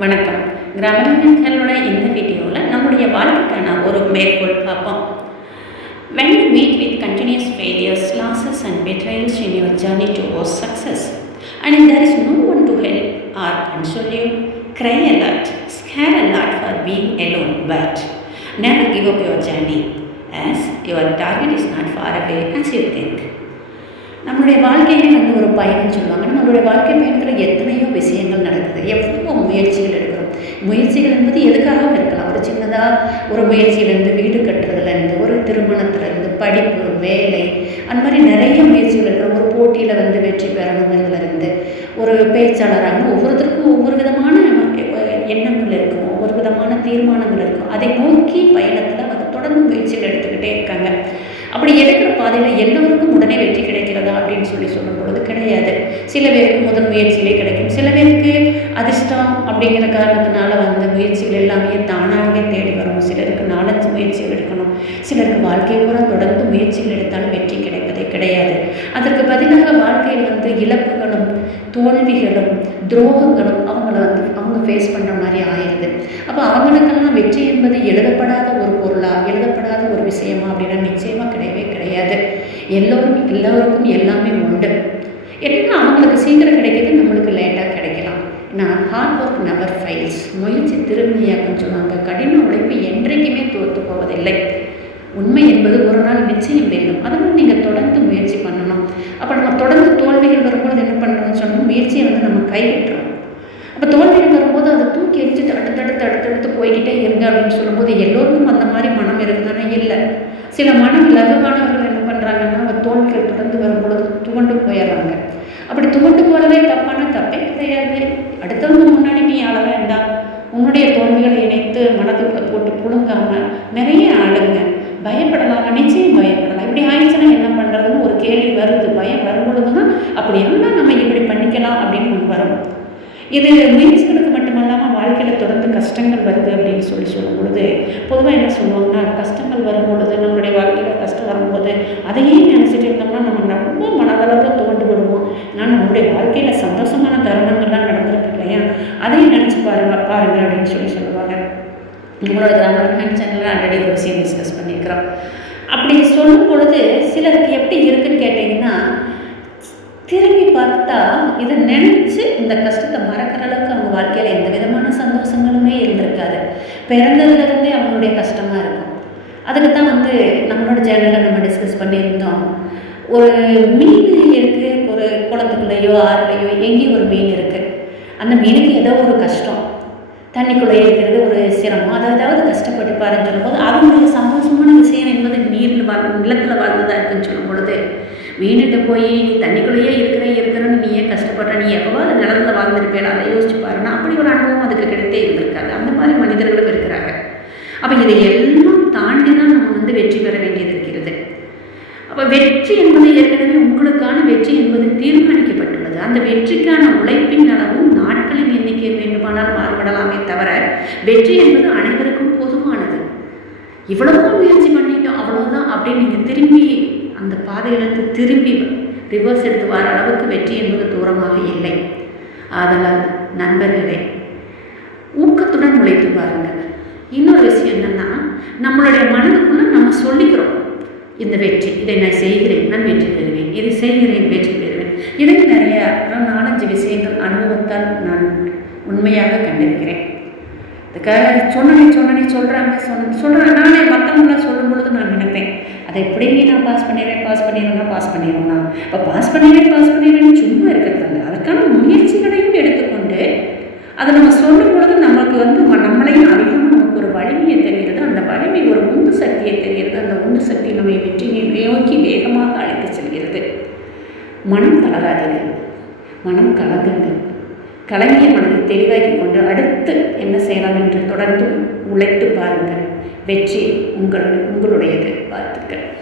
வணக்கம் கிராமரிஞர்களோட இந்த வீடியோவில் நம்முடைய வாழ்க்கைக்கான ஒரு மேற்கோள் பார்ப்போம் when you meet with continuous failures losses and betrayals in your journey to your success and there is no one to help or console you cry a lot, scare a lot for being alone, but never give as your journey as your target is not far away as you நம்மளுடைய வாழ்க்கையில் வந்து ஒரு பயணம் சொல்லுவாங்க நம்மளுடைய வாழ்க்கை பயணத்தில் எத்தனையோ விஷயங்கள் நடக்குது எவ்வளோ முயற்சிகள் எடுக்கிறோம் முயற்சிகள் என்பது எதுக்காகவும் இருக்கலாம். ஒரு சின்னதாக ஒரு முயற்சியிலேருந்து வீடு கட்டுறதுலேருந்து ஒரு திருமணத்துலேருந்து படிப்பு வேலை அந்த மாதிரி நிறைய முயற்சிகள் இருக்கிற ஒரு போட்டியில் வந்து வெற்றி பெறணுங்கிறதுலேருந்து ஒரு பேச்சாளராக ஒவ்வொருத்தருக்கும் ஒவ்வொரு விதமான எண்ணங்கள் இருக்கும். ஒவ்வொரு விதமான தீர்மானங்கள் இருக்கும். அதை நோக்கி பயணத்தில் வந்து தொடர்ந்து முயற்சிகள் எடுத்துக்கிட்டே இருக்காங்க. அப்படி எடுக்கிற பாதையில் எல்லோருக்கும் உடனே வெற்றி கிடைக்கிறதா அப்படின்னு சொல்லி சொல்லும் பொழுது கிடையாது. சில பேருக்கு முதல் முயற்சியிலே கிடைக்கும். சில பேருக்கு அதிர்ஷ்டம் அப்படிங்கிற காரணத்தினால வந்து முயற்சிகள் எல்லாமே தானாகவே தேடி வரும். சிலருக்கு நாலஞ்சு முயற்சிகள் எடுக்கணும். சிலருக்கு வாழ்க்கை பூரா தொடர்ந்து முயற்சிகள் எடுத்தாலும் வெற்றி கிடைப்பதே கிடையாது. அதற்கு பதிலாக வாழ்க்கையில் வந்து இழப்புகளும் தோல்விகளும் துரோகங்களும் அவங்கள வந்து அவங்க ஃபேஸ் பண்ணுற மாதிரி ஆயிடுது அப்போ அவங்களுக்கெல்லாம் வெற்றி என்பது எழுதப்படாத ஒரு பொருளா எழுதப்படாத ஒரு விஷயமா அப்படின்னா நிச்சயமாக கிடையவே கிடையாது எல்லோரும் எல்லோருக்கும் எல்லாமே உண்டு. என்னன்னா அவங்களுக்கு சீக்கிரம் கிடைக்கிது நம்மளுக்கு லேட்டாக கிடைக்கலாம். நான் ஹார்ட் ஒர்க் நவர் ஃபைல்ஸ் முயற்சி திரும்பியாக்குன்னு சொன்னாங்க கடின உழைப்பு என்றைக்குமே தோற்று போவதில்லை. உண்மை என்பது ஒரு நாள் நிச்சயம் வெல்லும் அதனால் நீங்கள் தொடர்ந்து முயற்சி பண்ணணும். அப்போ நம்ம தொடர்ந்து தோல்விகள் வரும்போது என்ன பண்ணுறோம்னு சொன்னால் முயற்சியை வந்து நம்ம கைவிட்டுறோம். அப்போ தோல்விகள் வரும்போது அதை தூக்கி எரிச்சுட்டு அடுத்தடுத்து அடுத்தடுத்து போய்கிட்டே இருங்க அப்படின்னு சொல்லும்போது எல்லோருக்கும் அந்த மாதிரி மனம் இருக்குதுன்னா இல்லை. சில மனம் இலகுவானவர்கள் உன்னுடைய தோல்விகளை இணைத்து மனதுக்குள்ள போட்டு புழுங்காமல் நிறைய ஆளுங்க பயப்படலாம். நிச்சயம் பயப்படலாம். இப்படி ஆயிடுச்சுன்னா என்ன பண்ணுறதுன்னு ஒரு கேள்வி வருது. பயம் வரும்பொழுது தான் அப்படி எல்லாம் நம்ம இப்படி பண்ணிக்கலாம் அப்படின்னு வரும். இது முயற்சிகளுக்கு மட்டுமல்லாமல் வாழ்க்கையில் தொடர்ந்து கஷ்டங்கள் வருது அப்படின்னு சொல்லி சொல்லும் பொழுது பொதுவாக என்ன சொல்லுவாங்கன்னா கஷ்டங்கள் வரும்பொழுது நம்மளுடைய வாழ்க்கையில் கஷ்டம் வரும்போது அதையே நினச்சிட்டு இருந்தோம்னா நம்ம ரொம்ப மனதளவில் தோண்டு விடுவோம் ஆனால் நம்மளுடைய வாழ்க்கையில் பாருங்க என்ன அப்படின்னு சொல்லி சொல்லுவாங்க. நம்மளோட கிராமர் சேனலில் ஆல்ரெடி ஒரு விஷயம் டிஸ்கஸ் பண்ணியிருக்கிறோம். அப்படி சொல்லும் பொழுது சிலருக்கு எப்படி இருக்குன்னு கேட்டிங்கன்னா திரும்பி பார்த்தா இதை நினச்சி இந்த கஷ்டத்தை மறக்கிற அளவுக்கு அவங்க வாழ்க்கையில் எந்த விதமான சந்தோஷங்களுமே இருந்திருக்காது. பிறந்ததுலேருந்தே அவங்களுடைய கஷ்டமாக இருக்கும். அதுக்கு தான் வந்து நம்மளோட சேனலில் நம்ம டிஸ்கஸ் பண்ணியிருந்தோம். ஒரு மீன் இருக்குது ஒரு குளத்துக்குள்ளேயோ ஆறுலையோ எங்கேயும் ஒரு மீன் இருக்குது அந்த மீனுக்கு ஏதோ ஒரு கஷ்டம். தண்ணிக்குள்ளே இருக்கிறது ஒரு சிரமம். அதை ஏதாவது கஷ்டப்பட்டு பாருங்கிற போது அவங்களுடைய சந்தோஷமான விஷயம் என்பது நீரில் வா நிலத்தில் வாழ்ந்ததாக இருக்குன்னு சொல்லும் பொழுது மீனுட்டு போய் நீ தண்ணிக்குள்ளேயே இருக்கிற இருக்கிறன்னு நீ ஏன் கஷ்டப்படுற? நீ எப்போவாது நிலத்தில் வாழ்ந்துருப்பேன்? அதை யோசிச்சு பாருன்னா அப்படி ஒரு அனுபவம் அதுக்கு கிடைத்தே இருந்திருக்காது. அந்த மாதிரி மனிதர்களும் இருக்கிறாங்க. அப்போ இதை எல்லாம் தாண்டி தான் நம்ம வந்து வெற்றி பெற வேண்டியது இருக்கிறது. அப்போ வெற்றி என்பது ஏற்கனவே உங்களுக்கான வெற்றி என்பது தீர்மானிக்கப்பட்டுள்ளது. அந்த வெற்றிக்கான உழைப்பின் அளவும் எண்ணிக்கை வேண்டுமானால் மாறுபடலாமே தவிர வெற்றி என்பது அனைவருக்கும் பொதுவானது. இவ்வளவோ முயற்சி பண்ணிட்டோம் அவ்வளோதான் அப்படின்னு நீங்கள் திரும்பி அந்த பாதையிலிருந்து திரும்பி ரிவர்ஸ் எடுத்து வர அளவுக்கு வெற்றி என்பது தூரமாக இல்லை. ஆதலால் நண்பர்களே ஊக்கத்துடன் உழைத்து பாருங்கள். இன்னொரு விஷயம் என்னென்னா நம்மளுடைய மனதுக்குள்ளே நம்ம சொல்லிக்கிறோம் இந்த வெற்றி இதை நான் செய்கிறேன் நான் வெற்றி பெறுவேன் இதை செய்கிறேன் வெற்றி பெறுவேன். இதை நிறைய நாலஞ்சு விஷயங்கள் அனுபவத்தால் நான் உண்மையாக கண்டிருக்கிறேன். அதுக்காக சொன்னனே சொன்னனே சொல்கிறாங்க சொன்ன சொல்கிறேன் நானே மற்றவங்களாம் சொல்லும் பொழுது நான் நினைப்பேன் அதை எப்படி நான் பாஸ் பண்ணிடுறேன் பாஸ் பண்ணிடுறேன்னா பாஸ் பண்ணிடுவேன்னா இப்போ பாஸ் பண்ணிடுறேன் பாஸ் பண்ணிடுறேன்னு சும்மா இருக்கிறதில்ல அதுக்கான முயற்சிகளையும் எடுத்துக்கொண்டு அதை நம்ம சொல்லும் பொழுது நமக்கு வந்து நம்மளையும் அறியும் நமக்கு ஒரு வலிமையை தெரிகிறது. அந்த வலிமை ஒரு உந்து சக்தியை தெரிகிறது. அந்த உந்து சக்தி நம்மை வெற்றியை நோக்கி வேகமாக அழைத்து செல்கிறது. மனம் தளராதீர்கள் மனம் கலங்குங்கள் கலைஞர் மனதை தெளிவாக்கி கொண்டு அடுத்து என்ன செய்யலாம் என்று தொடர்ந்து உழைத்து பாருங்கள். வெற்றி உங்கள் உங்களுடையது. வாழ்த்துக்கள்.